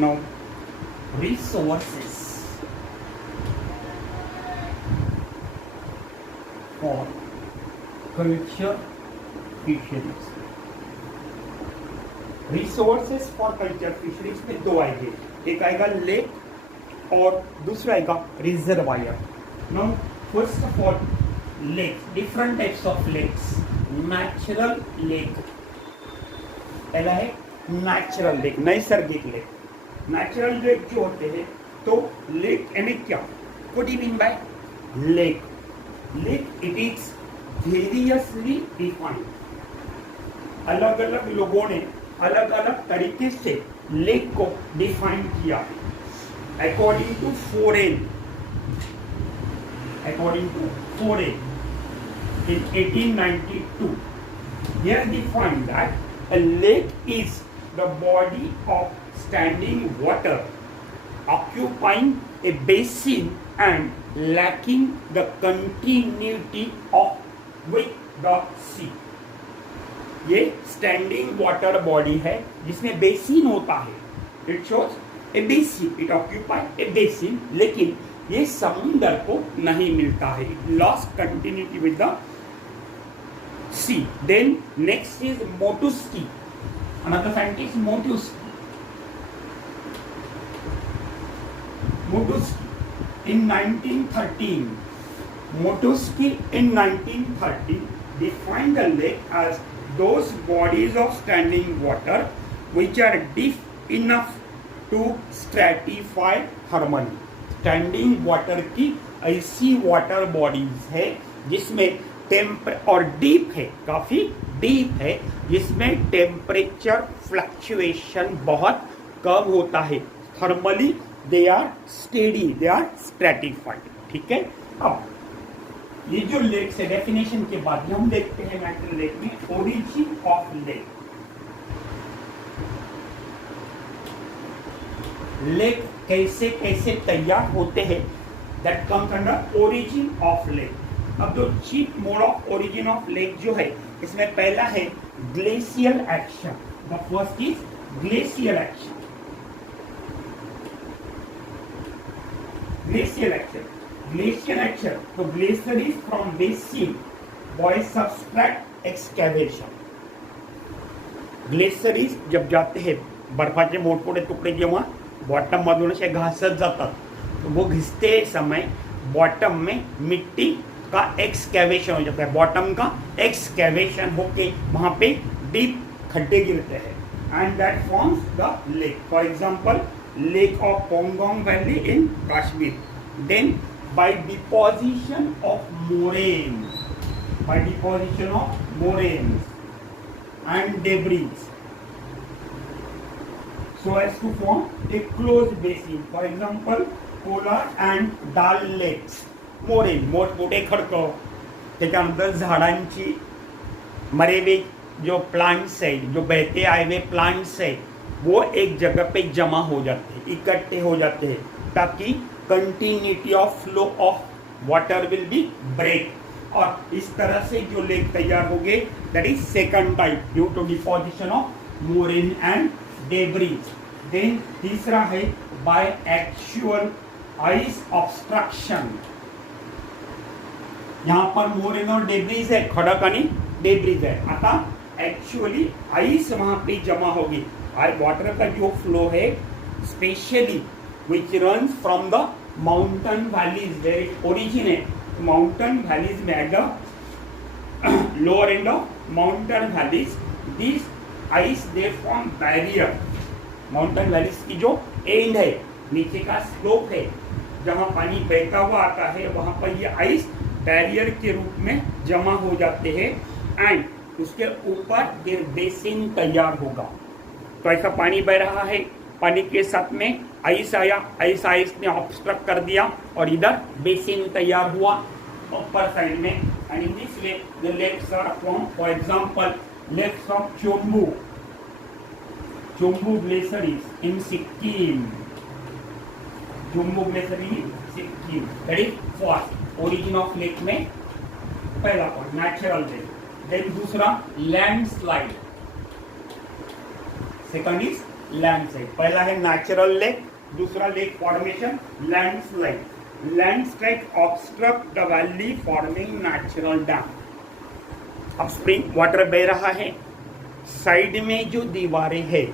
Now, resources for culture fisheries. Resources for culture fisheries में दो आएंगे, एक आएगा लेक और दूसरा आएगा reservoir. Now first of all lake, different types of lakes. Natural lake, पहला है नेचुरल लेक, नैसर्गिक लेक. नेचुरल लेक जो होते हैं, तो लेक यानी क्या, what do you mean by lake? Lake it is variously defined. अलग अलग लोगों ने अलग अलग तरीके से लेक को डिफाइन किया according to Foren in 1892. They have defined that a lake is the body of standing water occupying a basin and lacking the continuity of with the sea. ये स्टैंडिंग वाटर बॉडी है जिसमें basin होता है. It shows a basin, it occupy a basin, लेकिन ये समुद्र को नहीं मिलता है. It lost continuity with the sea. Then next is Motusky, another scientist Motusky. In 1913, Motusky in 1930 defined the lake as those bodies of standing water which are deep enough to stratify thermally. Standing water की ऐसी water bodies है जिसमें और deep है, काफी deep है, जिसमें temperature fluctuation बहुत कम होता है. Thermally they are steady, they are stratified. ठीक है. अब ये जो लेक्स है, डेफिनेशन के बाद हम देखते हैं नेचुरल लेक में ओरिजिन ऑफ लेक. लेक कैसे कैसे तैयार होते हैं, that comes under origin of lake. अब जो chief mode of origin of lake जो है, इसमें पहला है glacial action. The first is glacial action. Glacial action, glacial action, तो glacier is from basin by subtract excavation. Glacier जब जाते हैं, बर्फाचे मोठमोठे तुकडे जेव्हा बॉटम मधून असे घासत जातात, तो वो घिसते समय बॉटम में मिट्टी का एक्सकैवेशन हो जाता है. बॉटम का एक्सकैवेशन होके वहां पे डीप खड्डे गिरते हैं and that forms the lake. For example lake of Pangong valley in Kashmir. Then by deposition of moraines, and debris, so as to form a closed basin. For example, Kolar and Dal lakes. Moraine, मोठमोठे खडकं, त्याच्यानंतर झाडांची मरे हुए जो plants है, जो बहते आए हुए प्लांट्स है, वो एक जगह पे जमा हो जाते हैं, इकट्ठे हो जाते हैं, ताकि continuity of flow of water will be break. और इस तरह से जो लेक तैयार हो गए, that is second type, due to deposition of moraine and debris. Then तीसरा है बाय एक्चुअल आइस ऑब्स्ट्रक्शन. यहाँ पर मोरेन और डेब्रीज है, खडक आणि डेब्रीज है. आता एक्चुअली आइस वहां पे जमा होगी. वाटर का जो फ्लो है specially which runs from the mountain valleys where it originates. Mountain valleys में at the lower end of mountain valleys, these ice they form barrier. Mountain valleys की जो end है, नीचे का slope है, जहाँ पानी बहता हुआ आता है, वहाँ पर ये आइस बैरियर के रूप में जमा हो जाते हैं एंड उसके ऊपर एक बेसिन तैयार होगा. तो ऐसा पानी बह रहा है, पानी के साथ में आइस आया, आइस ने ऑब्स्ट्रक्ट कर दिया और इधर बेसिन तैयार हुआ ऊपर साइड में. And in this way the lakes are form. For example lakes of Chombu glacier is in Sikkim. Chombu glacier in Sikkim. That is first origin of lake में पहला पॉइंट नेचुरल लेक. देन दूसरा लैंडस्लाइड. Second is landslide. पहला है natural lake, दूसरा lake formation landslide. Landslide obstruct the valley forming natural dam. अब spring water बह रहा है, साइड में जो दीवारें हैं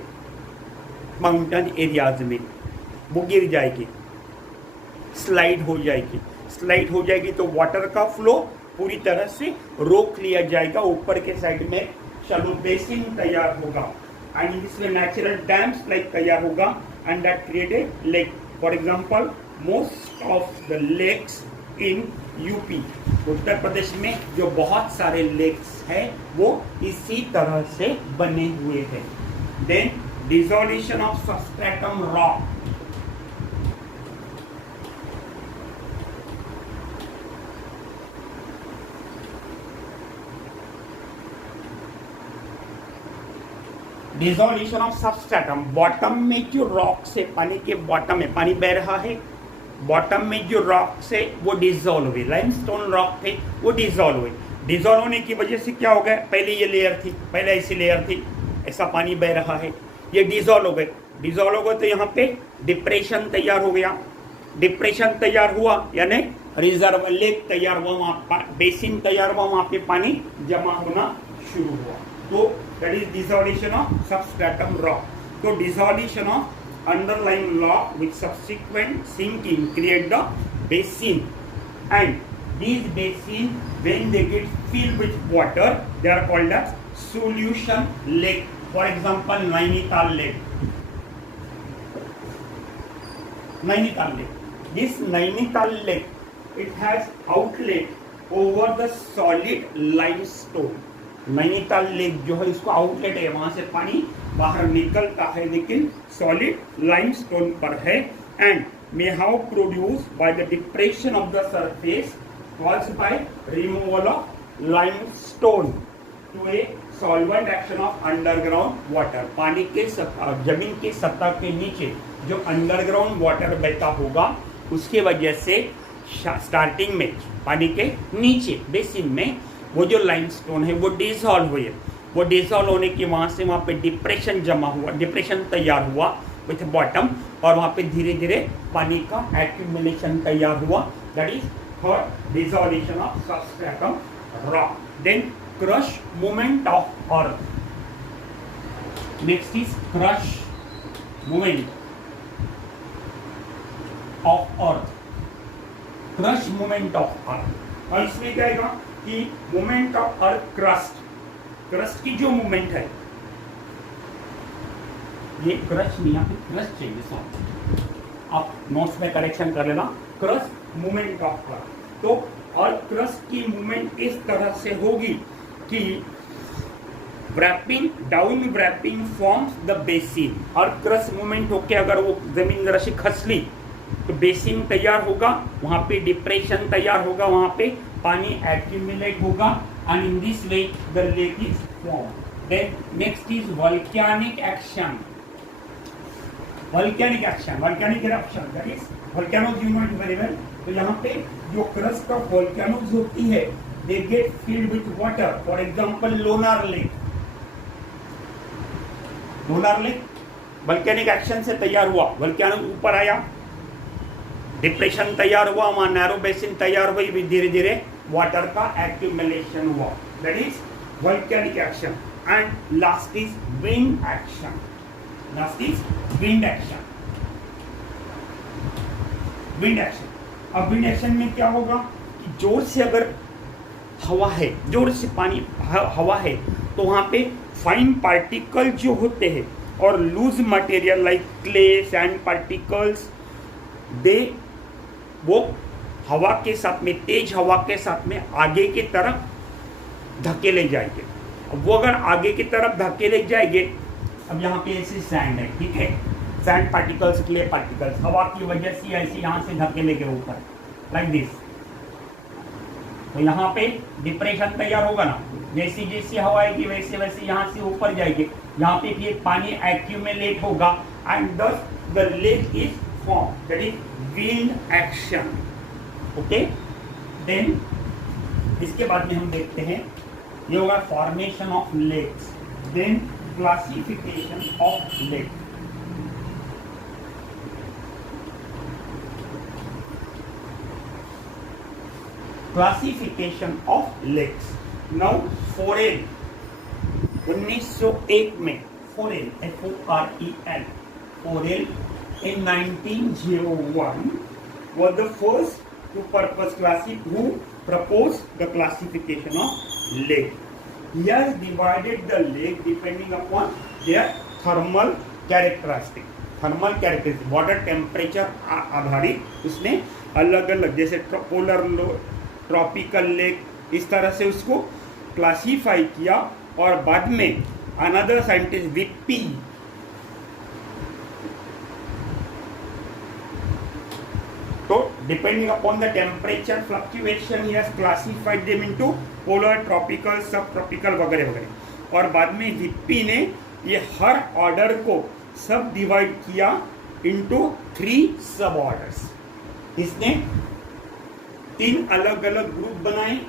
माउंटेन एरियाज में वो गिर जाएगी, स्लाइड हो जाएगी। स्लाइड हो जाएगी तो वाटर का फ्लो पूरी तरह से रोक लिया जाएगा, ऊपर के साइड में शैलो बेसिन तैयार होगा एंड इसमें नेचुरल डैम्स लाइक तैयार होगा and that created lake. For example most of the lakes in UP, Uttar Pradesh में जो बहुत सारे लेक्स हैं वो इसी तरह से बने हुए हैं। Then dissolution of substratum rock. Dissolution of substratum, bottom में जो रॉक से, पानी के बॉटम में पानी बह रहा है, बॉटम में जो रॉक से वो डिसॉल्व हुए, लाइमस्टोन रॉक थे वो डिसॉल्व हुए। डिसॉल्व होने की वजह से क्या हो गया, पहले ये लेयर थी, पहले ऐसी लेयर थी, ऐसा पानी बह रहा है, ये डिसॉल्व हो गए। डिसॉल्व हो गए तो यहाँ पे डिप्रेशन तैयार हो गया। डिप्रेशन तैयार हुआ यानी रिजर्व लेक तैयार हुआ, वहाँ बेसिन तैयार हुआ, वहाँ पे पानी जमा होना शुरू हुआ। तो that is dissolution of substratum rock. So dissolution of underlying rock with subsequent sinking create the basin, and these basin when they get filled with water they are called as solution lake. For example, Nainital lake. Nainital lake. This Nainital lake, it has outlet over the solid limestone. Nainital lake जो है इसको outlet है, वहां से पानी बाहर निकलता है लेकिन सॉलिड लाइमस्टोन पर है and may how produce by the depression of the surface caused by removal of limestone to a solvent action of underground water. पानी के जमीन के सतह के नीचे जो अंडरग्राउंड वाटर बहता होगा उसके वजह से स्टार्टिंग में पानी के नीचे बेसिन में वो जो लाइमस्टोन है वो डिसॉल्व हुई है। वो डिसॉल्व होने की वहाँ से वहाँ पे डिप्रेशन जमा हुआ, डिप्रेशन तैयार हुआ विथ बॉटम, और वहाँ पे धीरे धीरे पानी का एक्यूमुलेशन तैयार हुआ। That is third dissolution of substratum rock. Then crush movement of earth. Next is crush movement of earth. Crush movement of earth, और इसमें क्या आएगा कि movement of earth crust, crust की जो मूवमेंट है, ये क्रस्ट नहीं, यहाँ पे क्रस्ट चाहिए, सॉरी आप नोट्स में करेक्शन कर लेना। क्रस्ट मूवमेंट ऑफ अर्थ, तो अर्थ क्रस्ट की मूवमेंट इस तरह से होगी कि wrapping down wrapping forms the basin. Earth crust movement होके अगर वो जमीन जरा सी खसली तो बेसिन तैयार होगा, वहां पे डिप्रेशन तैयार होगा, वहां पे पानी एक्यूमुलेट होगा and in this way the lake is form. Then next is volcanic action. Volcanic action, volcanic eruption, that is volcanoes, you know it very well. तो यहाँ पे जो क्रस्ट ऑफ वोल्केनोज होती है they get filled with water. For example Lonar lake, Lonar lake volcanic action से तैयार हुआ, volcano ऊपर आया, डिप्रेशन तैयार हुआ, वहां नैरो बेसिन तैयार हुई, धीरे धीरे वाटर का एक्यूमुलेशन हुआ। That is volcanic action. And last is wind action. Last is wind action. Wind action, अब विंड एक्शन में क्या होगा कि जोर से अगर हवा है, जोर से पानी हवा है तो वहां पे फाइन पार्टिकल जो होते हैं और loose material like clay, sand particles, they वो हवा के साथ में, तेज हवा के साथ में आगे की तरफ धकेले जाएंगे। अब वो अगर आगे की तरफ धकेले जाएंगे, अब यहाँ पे ऐसे सैंड है, ठीक है, सैंड पार्टिकल्स, क्ले पार्टिकल्स, हवा की वजह से ऐसे यहाँ से धकेले के ऊपर लाइक दिस, तो यहाँ पे डिप्रेशन तैयार होगा ना, जैसी जैसी हवा आएगी वैसे वैसे यहाँ से ऊपर जाएगी, यहाँ पे फिर पानी एक्यूमुलेट होगा and thus the lake is form. That is wind action. Okay, then इसके बाद में हम देखते हैं ये होगा formation of lakes, then classification of lake. Classification of lakes. Now Foren 1901 में, Foren FOREN, Foren in 1901 was the first to who proposed the classification of lake. He has divided the lake depending upon their thermal characteristic, water temperature आधारित उसने अलग अलग, जैसे polar, tropical lake, इस तरह से उसको क्लासीफाई किया। और बाद में अनदर साइंटिस्ट विप्पी, तो depending upon the temperature fluctuation he has classified them into polar, tropical, सब ट्रॉपिकल वगैरह वगैरह। और बाद में विप्पी ने ये हर ऑर्डर को सब डिवाइड किया इनटू 3 सब ऑर्डर्स। इसने 3 अलग अलग ग्रुप बनाए,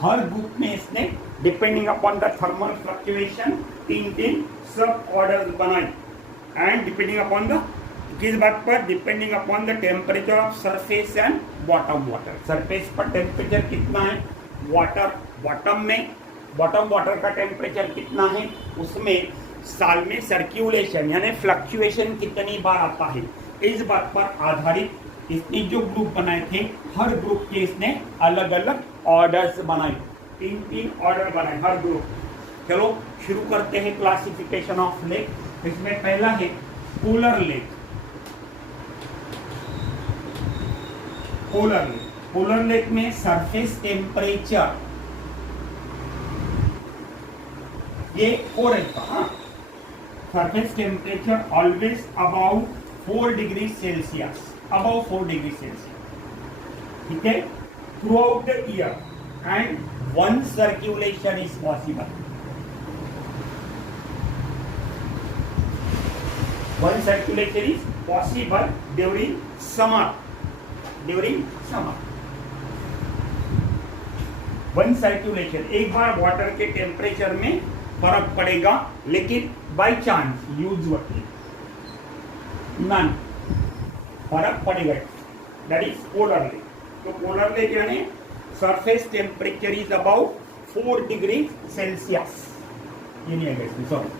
हर ग्रुप में इसने depending upon the thermal fluctuation 3 सब ऑर्डर्स बनाए। एंड डिपेंडिंग अपॉन द, किस बात पर, depending upon the temperature of surface and bottom water. Surface पर टेम्परेचर कितना है, वाटर बॉटम में, बॉटम वाटर का टेम्परेचर कितना है, उसमें साल में सर्क्यूलेशन यानी फ्लक्चुएशन कितनी बार आता है, इस बात पर आधारित इसने जो ग्रुप बनाए थे, हर ग्रुप के इसने अलग अलग ऑर्डर्स बनाए, 3 ऑर्डर बनाए हर ग्रुप। चलो शुरू करते हैं क्लासिफिकेशन ऑफ लेक। इसमें पहला है पोलर लेक। पोलर लेक में सरफेस टेम्परेचर ये 4 रहता, हाँ, surface temperature always about 4 degree Celsius, about 4 degree Celsius, ठीक है, through out the year, and 1 circulation is possible. 1 circulation is possible during summer. 1 circulation, एक बार वाटर के टेम्परेचर में फर्क पड़ेगा, लेकिन बाय चांस यूजुअली नन फर्क पड़ेगा। That is polar lake. तो पोलर लेक यानी surface temperature is about 4 degree Celsius, ये नहीं है इसमें, sorry,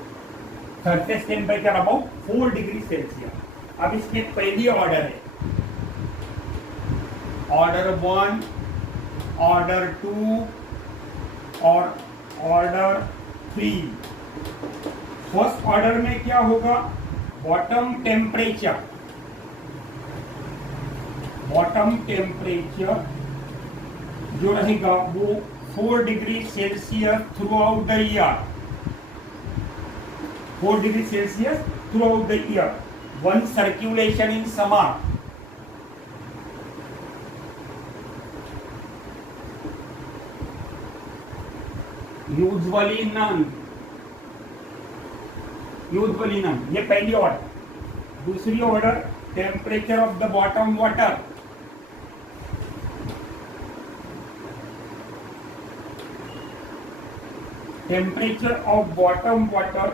surface temperature about 4 degree Celsius. अब इसमें पहली ऑर्डर है, ऑर्डर 1, ऑर्डर 2 और ऑर्डर 3। फर्स्ट ऑर्डर में क्या होगा, बॉटम टेम्परेचर जो रहेगा वो 4 degree Celsius throughout the year, 4 degree Celsius throughout the year. 1 circulation in summer, usually none, ये पहली ऑर्डर। दूसरी order, temperature of the bottom water, temperature of bottom water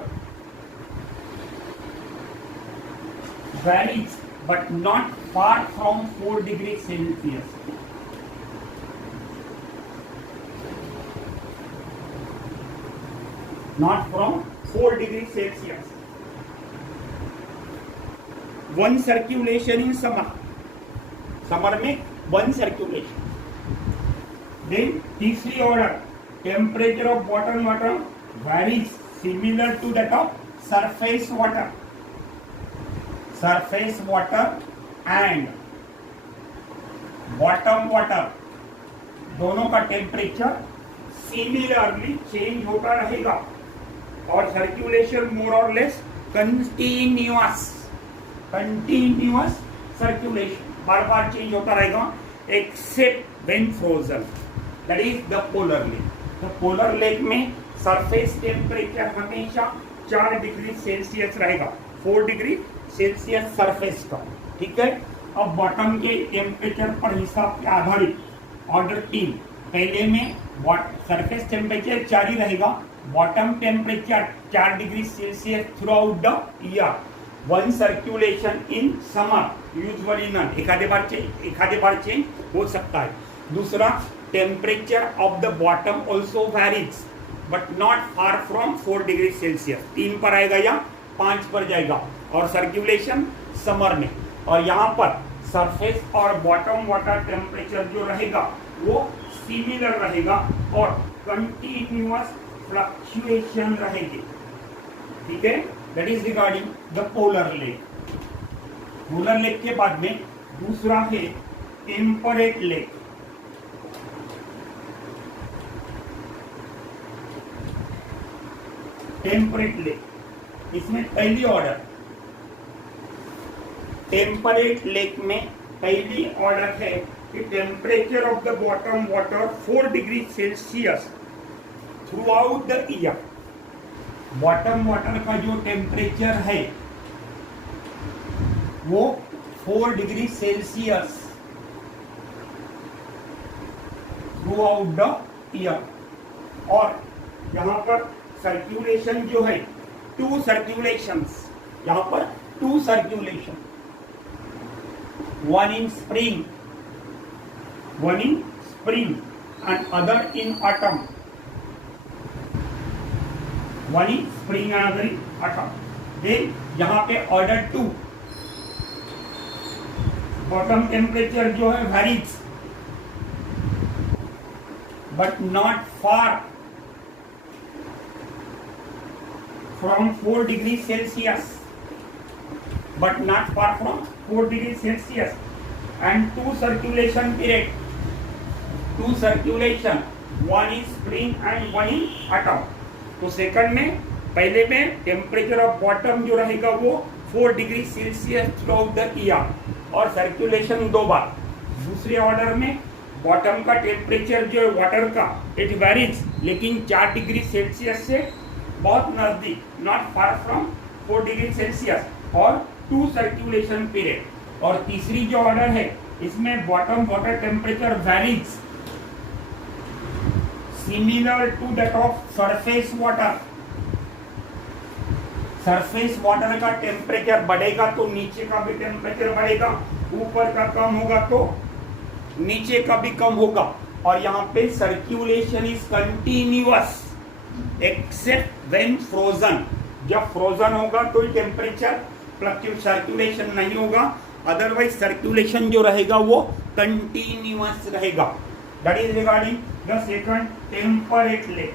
varies but not far from 4 degree Celsius. Not from 4 degree Celsius. 1 circulation in summer में 1 circulation. Then तीसरी order, temperature of bottom water varies similar to that of surface water and bottom water, दोनों का temperature similarly change होता रहेगा और circulation मोर और less continuous circulation बार बार change होता रहेगा, except when frozen, that is the polar lake. तो polar lake में सरफेस टेम्परेचर हमेशा 4 डिग्री सेल्सियस रहेगा, 4 डिग्री सेल्सियस सरफेस का, ठीक है। अब बॉटम के टेम्परेचर पर हिसाब के आधारित ऑर्डर 3, पहले में सरफेस टेम्परेचर 4 ही रहेगा, bottom temperature 4 degree Celsius throughout the year, one circulation in summer usually none, एखादे बार चेंज हो सकता है. दूसरा, temperature of the bottom also varies but not far from 4 degree Celsius. 3 पर आएगा या 5 पर जाएगा. और सर्क्युलेशन समर में. और यहाँ पर सरफेस और बॉटम वाटर टेम्परेचर जो रहेगा वो सिमिलर रहेगा और कंटिन्यूअस फ्लक्चुएशन रहेगी. ठीक है, that is regarding the polar lake. Polar lake के बाद में दूसरा है टेम्परेट लेक. टेम्परेट लेक, इसमें पहली ऑर्डर टेम्परेट लेक में पहली ऑर्डर है कि temperature of the bottom water 4 degree Celsius throughout the year. Bottom water का जो टेम्परेचर है वो 4 degree Celsius throughout the year. और यहाँ पर सर्क्यूलेशन जो है 2 सर्क्यूलेशंस, यहाँ पर 2 circulation, one in spring and other in autumn. One in spring and other in autumn. Then यहाँ पे order 2 bottom temperature जो है varies but not far from 4 degrees Celsius. But not far from 4 degrees Celsius. And 2 circulation period. 2 circulation. One in spring and one in autumn. तो second में, पहले में temperature of bottom जो रहेगा वो 4 degree Celsius throughout the year और circulation 2 बार. दूसरे order में बॉटम का टेम्परेचर जो है वाटर का इट वेरीज, लेकिन 4 डिग्री सेल्सियस से बहुत नजदीक, not far from 4 degree Celsius. और 2 सर्कुलेशन पीरियड. और तीसरी जो ऑर्डर है इसमें bottom water temperature varies similar to that of surface water. Surface water का टेम्परेचर बढ़ेगा तो नीचे का भी टेम्परेचर बढ़ेगा, ऊपर का कम होगा तो नीचे का भी कम होगा. और यहाँ पे circulation is continuous except when frozen. जब फ्रोजन होगा तो टेम्परेचर सर्कुलेशन नहीं होगा, अदरवाइज सर्कुलेशन जो रहेगा वो कंटिन्यूअस रहेगा. That is regarding the second temperate lake.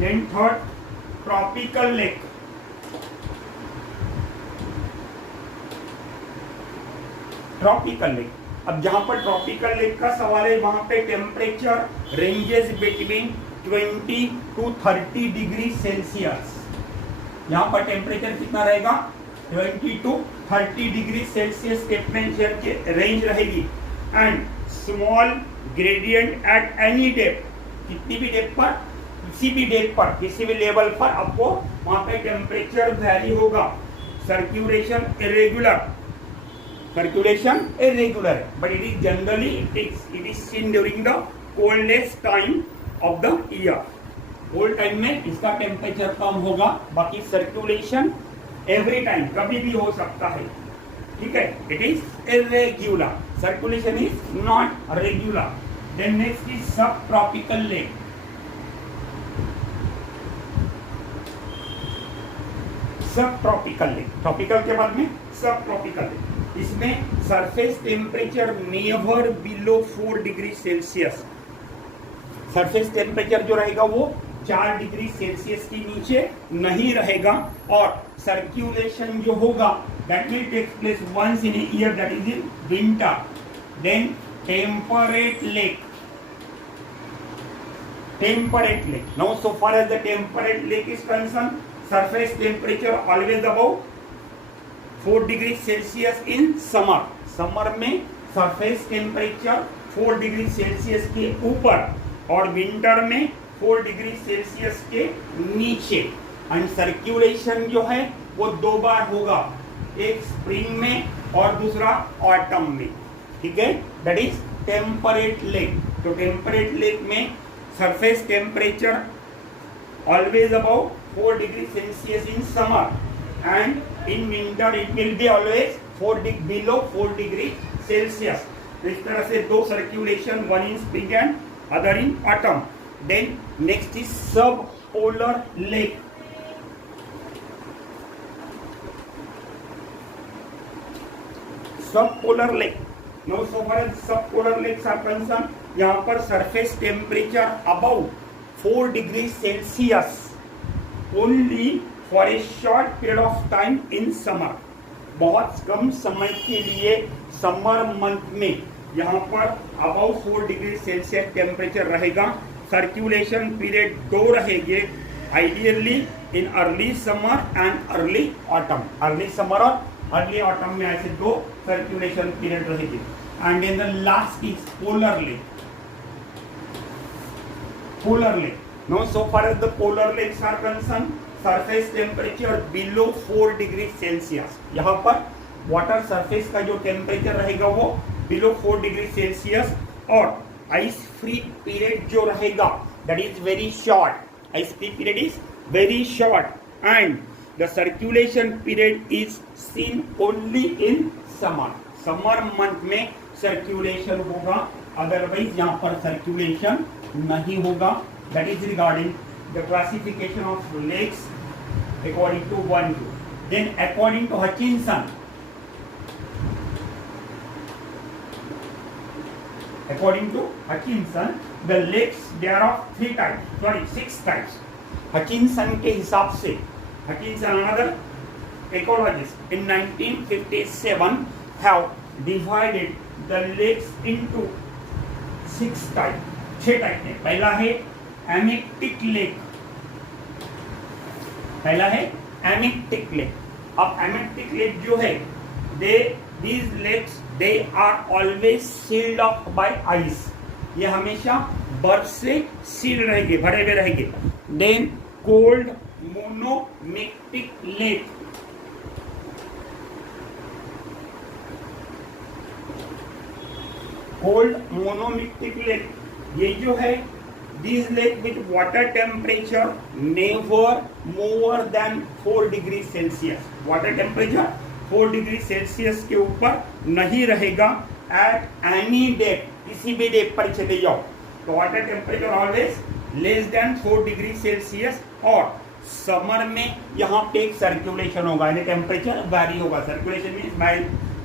Then third tropical lake. Tropical lake, अब जहां पर ट्रॉपिकल लेक का सवाल है वहां पे temperature ranges between 20 to 30 degree Celsius. यहाँ पर टेम्परेचर कितना रहेगा? 20 to 30 डिग्री सेल्सियस टेम्परेचर के रेंज रहेगी. And small gradient eight any depth, कितनी भी डेप्थ पर, किसी भी डेप्थ पर, किसी भी लेवल पर आपको वहां पे टेम्परेचर वैरी होगा. Circulation irregular but it is generally it is seen during the coldest time of the year. Cold time में इसका टेम्परेचर कम होगा, बाकी सर्कुलेशन एवरी टाइम कभी भी हो सकता है. ठीक है, it is irregular, circulation is not regular. Then next is sub tropical lake. Sub tropical lake, tropical के बाद में सब ट्रॉपिकल लेक. इसमें surface temperature never below 4 degree Celsius. Surface temperature जो रहेगा वो 4 डिग्री सेल्सियस के नीचे नहीं रहेगा. और सर्कुलेशन जो होगा that will take place once in a year, that is in winter. Then temperate lake. Now so far as the temperate lake is concern, surface temperature always above 4 degree Celsius in summer. Summer में surface temperature 4 degree Celsius के ऊपर और winter में 4 degree Celsius के नीचे. And circulation जो है वो 2 बार होगा, एक स्प्रिंग में और दूसरा ऑटम में. ठीक है, दैट इज टेम्परेट लेक. तो टेम्परेट लेक में surface temperature always above 4 degrees Celsius in summer, and in winter it will be always below 4 degree Celsius. तो इस तरह से दो circulation, one in spring and other in autumn. Then next is sub polar lake. Sub polar lake. No so far as sub polar lakes are concern, यहाँ पर surface temperature above 4 degree Celsius only for a short period of time in summer. बहुत कम समय के लिए summer month में यहाँ पर अबाउ 4 डिग्री सेल्सियस टेम्परेचर रहेगा. सर्कुलेशन पीरियड 2 रहेंगे, ideally in early summer and early autumn. Early summer और अर्ली ऑटम में ऐसे दो सर्कुलेशन पीरियड रहेगी. And in the last is polar lake. Polar lake. Now, so far as the polar lakes are concerned, surface temperature below 4 degrees Celsius. यहाँ पर water surface का जो temperature रहेगा वो below 4 degrees Celsius, और ice free period जो रहेगा that is very short. Ice free period is very short, and the circulation period is seen only in summer. Summer month में circulation होगा, otherwise यहाँ पर circulation नहीं होगा. That is regarding the classification of lakes according to 1, 2. Then according to Hutchinson, the lakes there are 6 types. Hutchinson के हिसाब से, Hutchinson another ecologist in 1957 have divided the lakes into 6 types. 6 type है. पहला है एमिक्टिक lake. अब एमिक्टिक lake जो है, these lakes they are always sealed up by ice. ये हमेशा बर्फ से सील रहेंगे, भरे हुए रहेंगे. Then cold monomictic lake. Cold monomictic lake ये जो है, this lake with water temperature never more than 4 degree Celsius. Water temperature 4 degree Celsius के ऊपर नहीं रहेगा एट एनी डेप. किसी भी डेप पर चले जाओ तो water temperature always less than 4 degree Celsius. और समर में यहाँ पे एक सर्कुलेशन होगा, यानी टेम्परेचर वैरी होगा. Circulation means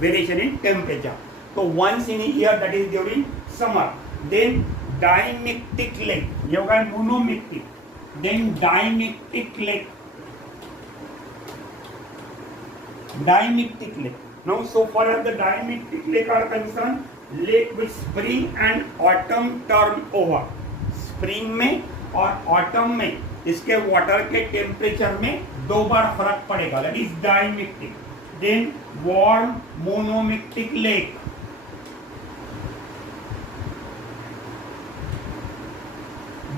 variation in temperature. तो once in year, that is during summer. Then dimictic lake, ये होगा monomictic. Then dimictic lake. Now, so far as the diamictic lake are concerned, lake with spring and autumn turn over. Spring में और autumn में इसके water के temperature में 2 बार फर्क पड़ेगा, that is dimictic. Then warm monomictic lake.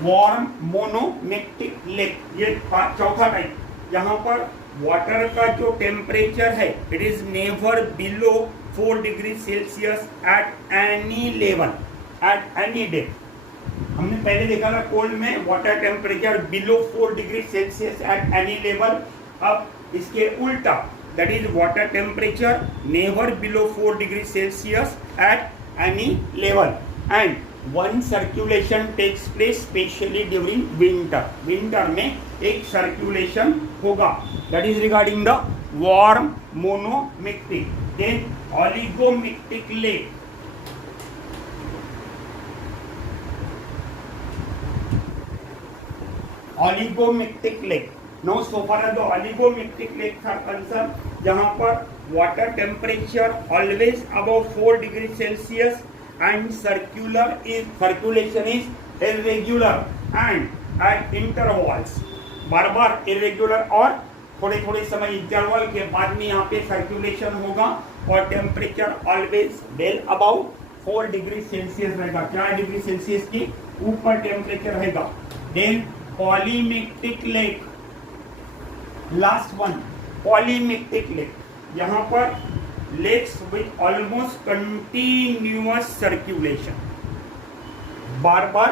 Warm monomictic lake, ये चौथा टाइप. यहाँ पर वाटर का जो टेम्परेचर है, it is never below 4 degree Celsius at any level, at any depth. हमने पहले देखा था कोल्ड में water temperature below 4 degree Celsius at any level. अब इसके उल्टा, that is water temperature never below 4 degree Celsius at any level. And one circulation takes place specially during winter. Winter में एक सर्कुलेशन होगा, that is regarding the warm monomictic. Then oligomictic lake. ऑलिगोमिक्टिक lake. No so far as the oligomictic lakes are concern, जहां पर water temperature always above 4 degree Celsius and circulation is irregular and at intervals. बार बार irregular और थोड़े थोड़े समय interval के बाद में यहाँ पे सर्कुलेशन होगा, और temperature always well above 4 degree Celsius रहेगा. 4 डिग्री सेल्सियस की ऊपर टेम्परेचर रहेगा. Then polymictic lake, last one polymictic lake. यहाँ पर lakes with almost continuous circulation. बार बार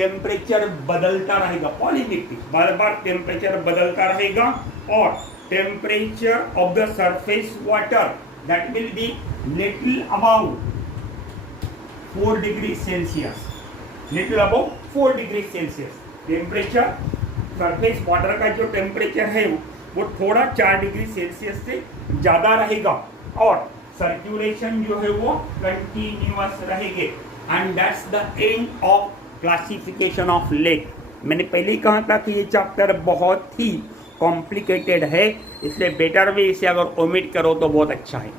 टेम्परेचर बदलता रहेगा, पॉलीमिक्टिक, बार बार टेम्परेचर बदलता रहेगा, और temperature of the surface water that will be little about 4 degree Celsius, little about 4 degree Celsius. Temperature surface water का जो टेम्परेचर है वो थोड़ा 4 डिग्री सेल्सियस से ज़्यादा रहेगा, और सर्कुलेशन जो है वो कंटिन्यूअस रहेंगे। And that's the end of classification of lake. मैंने पहले ही कहा था कि ये चैप्टर बहुत ही कॉम्प्लिकेटेड है, इसलिए बेटर वे इसे अगर ओमिट करो तो बहुत अच्छा है।